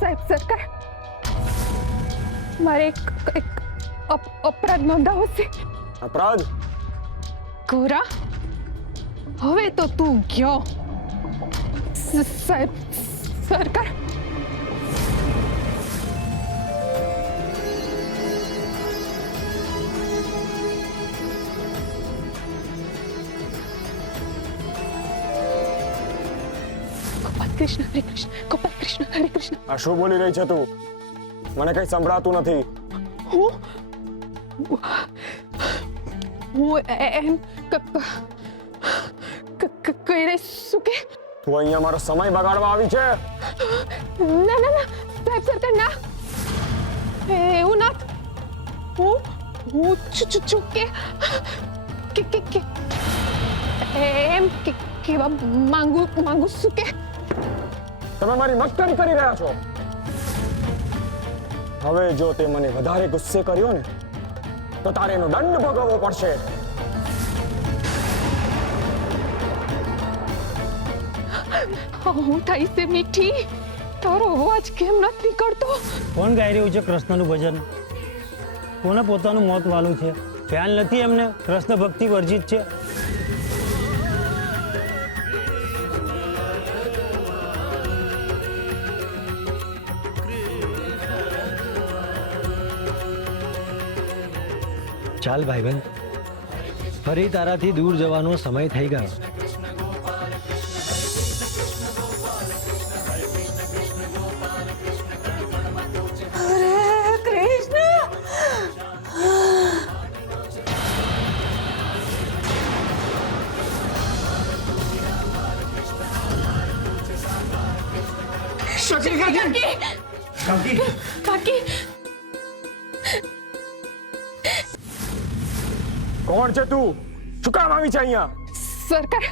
સાહેબ સરકાર, મારે એક અપરાધ નોંધાવો છે. અપરાધ? ગોરા, હવે તો તું ગયો. સાહેબ સરકાર, કૃષ્ણ હરે કૃષ્ણ, ગોપાલ કૃષ્ણ હરે કૃષ્ણ. આ શું બોલી રહી છે તું? મને કઈ સંભળાતું નથી. હું એમ કહી રહી છું કે તું અહીંયા મારો સમય બગાડવા આવી છે. ના ના ના સાહેબ સરકાર, ના, એવું ના. હું છું કે એમ કેવા માંગુ છું કે તમે મારી મસ્કરી કરી રહ્યા છો. હવે જો તે મને વધારે ગુસ્સે કર્યો ને તો તારે એનો દંડ ભોગવવો પડશે. હું થઈ છે મીઠી, તારો અવાજ કેમ નથી નીકળતો? કોણ ગાઈ રહ્યું છે કૃષ્ણનું ભજન? કોને પોતાનું મોત વાલું છે? ખ્યાલ નથી એમને કૃષ્ણ ભક્તિ વર્જિત છે? ચાલ ભાઈબંધ, ફરી તારાથી દૂર જવાનો સમય થઈ ગયો. કાકી, કોણ છે તું? શું કામ આવી છે અહીંયા? સરકાર,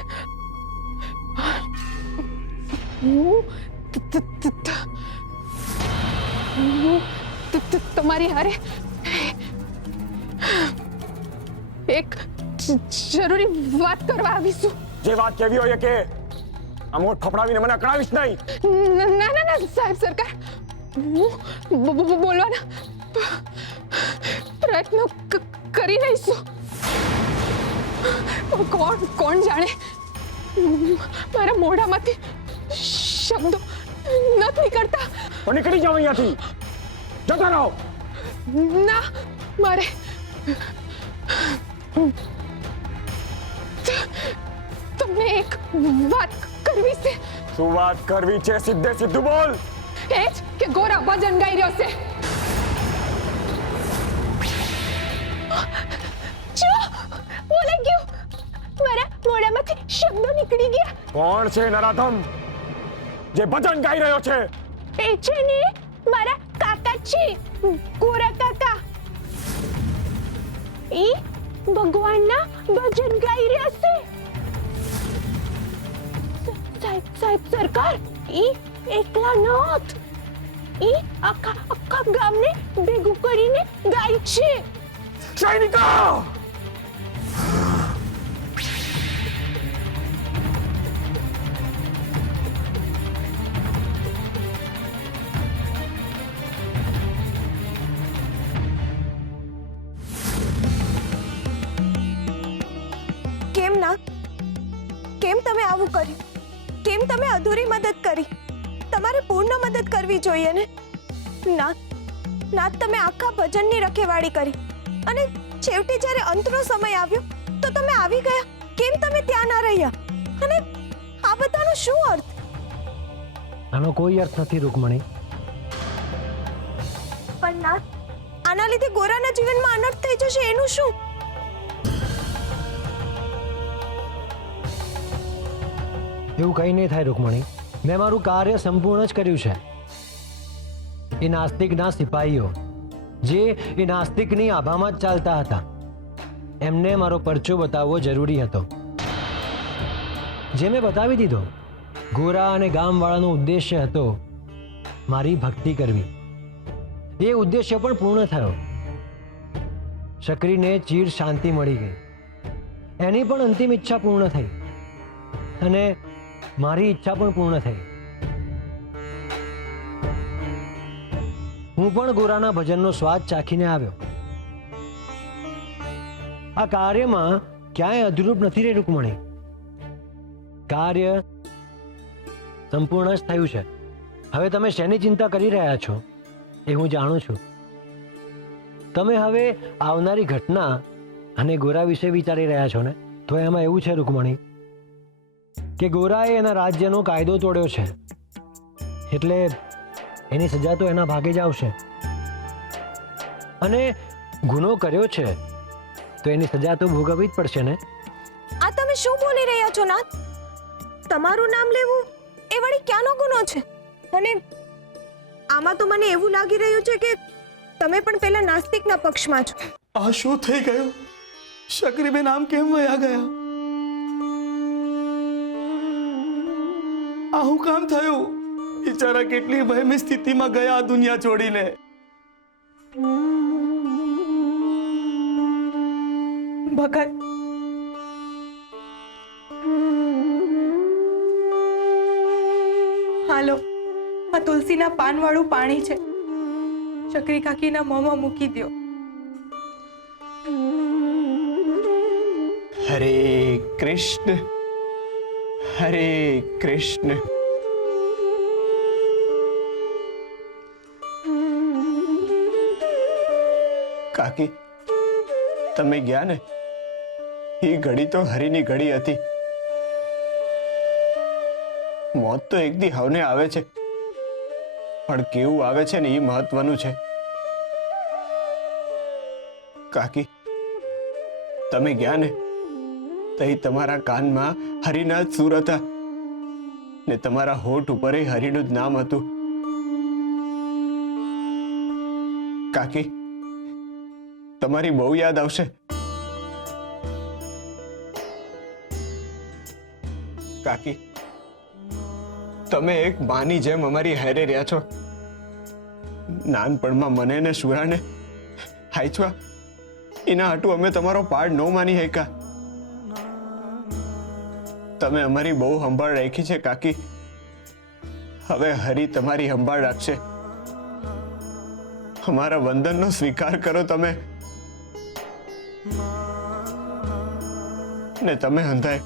હું તમારી હારે એક જરૂરી વાત કરવા આવીશું. જે વાત કેવી હોય કે આ મોઢ ફફડાવીને મને અકળાવીશ નહીં. ના ના ના સાહેબ સરકાર, હું બોલવાના પ્રયત્નો કરી રહીશું. કોણ જાણે મારા મોઢામાંથી શબ્દો નથી નીકળતા. તો નીકળી જાઓ અહીંયાથી, જતા રહો. ના, મારે તમને એક વાત કરવી છે. શું વાત કરવી છે? સીધે સીધું બોલ. એ જ કે ગોરા ભજન ગાઈ રહ્યો છે. જો બોલાઈ ગયું, મારા મોઢામાંથી શબ્દો નીકળી ગયા. કોણ છે નરાધમ જે ભજન ગાઈ રહ્યો છે? એ છે ને મારા કાકા છે, ગોરા કાકા. ઈ ભગવાનના ભજન ગાઈ રહ્યા છે. સાહેબ સરકાર, ઈ એકલા નહોત, ઈ આખા ગામને ભેગું કરીને ગાય છે. સૈનિકો! કેમ ના? કેમ તમે આવું કર્યું? કેમ તમે અધૂરી મદદ કરી? તમારે પૂર્ણ મદદ કરવી જોઈએ ને. ના, તમે આખા ભજનની રખેવાળી કરી અને છેવટે જ્યારે અંતનો સમય આવ્યો તો તમે આવી ગયા. કેમ તમે ત્યાં ના રહ્યા? અને આ બધાનો શું અર્થ? આનો કોઈ અર્થ નથી રૂકમણી. પણ ના, આના લીધે ગોરાના જીવનમાં અનર્થ થઈ જશે એનું શું? એવું કંઈ નહીં થાય રૂકમણી. મેં મારું કાર્ય સંપૂર્ણ જ કર્યું છે. એ નાસ્તિકના સિપાહીઓ જે એ નાસ્તિકની આભામાં જ ચાલતા હતા, એમને મારો પરચો બતાવવો જરૂરી હતો, જે મેં બતાવી દીધો. ગોરા અને ગામવાળાનો ઉદ્દેશ્ય હતો મારી ભક્તિ કરવી. એ ઉદ્દેશ્ય પણ પૂર્ણ થયો. શકરીને ચીર શાંતિ મળી ગઈ, એની પણ અંતિમ ઈચ્છા પૂર્ણ થઈ અને મારી ઈચ્છા પણ પૂર્ણ થઈ. હું પણ ગોરાના ભજનનો સ્વાદ ચાખીને આવ્યો. આ કાર્યમાં ક્યાંય અધૂરું નથી રે રૂકમણી. કાર્ય સંપૂર્ણ જ થયું છે. હવે તમે શેની ચિંતા કરી રહ્યા છો એ હું જાણું છું. તમે હવે આવનારી ઘટના અને ગોરા વિશે વિચારી રહ્યા છો ને? તો એમાં એવું છે રૂકમણી કે ગોરાએ એના રાજ્યનો કાયદો તોડ્યો છે, એટલે એની સજા તો એના ભાગે જ આવશે. અને ગુનો કર્યો છે તો એની સજા તો ભોગવવી જ પડશે ને. આ તમે શું બોલી રહ્યા છો નાથ? તમારું નામ લેવું એ વળી ક્યાંનો ગુનો છે? અને આમાં તો મને એવું લાગી રહ્યું છે કે તમે પણ પેલા નાસ્તિકના પક્ષમાં છો. આ શું થઈ ગયું? શકરીબેન આમ કેમ વયા ગયા? આ હું કામ થયું? બિચારા કેટલી વહેમી સ્થિતિમાં ગયા આ દુનિયા છોડીને. ભગત, હાલો, આ તુલસીના પાનવાળું પાણી છે, શકરી કાકીના મોંમાં મૂકી દો. હરે કૃષ્ણ, હરે કૃષ્ણ. કાકી, તમે ગયા ને, એ ઘડી તો હરીની ઘડી હતી. મોત તો એક દી હવને આવે છે, પણ કેવું આવે છે ને એ મહત્વનું છે. કાકી, તમે ગયા ને તઈ તમારા કાનમાં હરિના જ સૂર હતા ને તમારા હોઠ ઉપર હરિનું જ નામ હતું. કાકી, તમારી બહુ યાદ આવશે. કાકી, તમે એક માની જેમ અમારી હારે રહ્યા છો. નાનપણમાં મને ને શુરાને હાઈચવા એના હાટું અમે તમારો પાડ ન માની શક્યા. તમે અમારી બહુ સંભાળ રાખી છે કાકી. હવે હરી તમારી સંભાળ રાખશે. અમારા વંદનનો સ્વીકાર કરો તમે. ને તમે હંધાય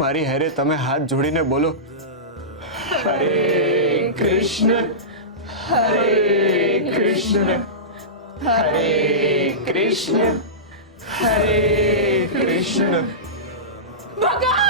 મારી હારે તમે હાથ જોડીને બોલો, હરે કૃષ્ણ, હરે કૃષ્ણ, હરે કૃષ્ણ, હરે કૃષ્ણ. ભગત!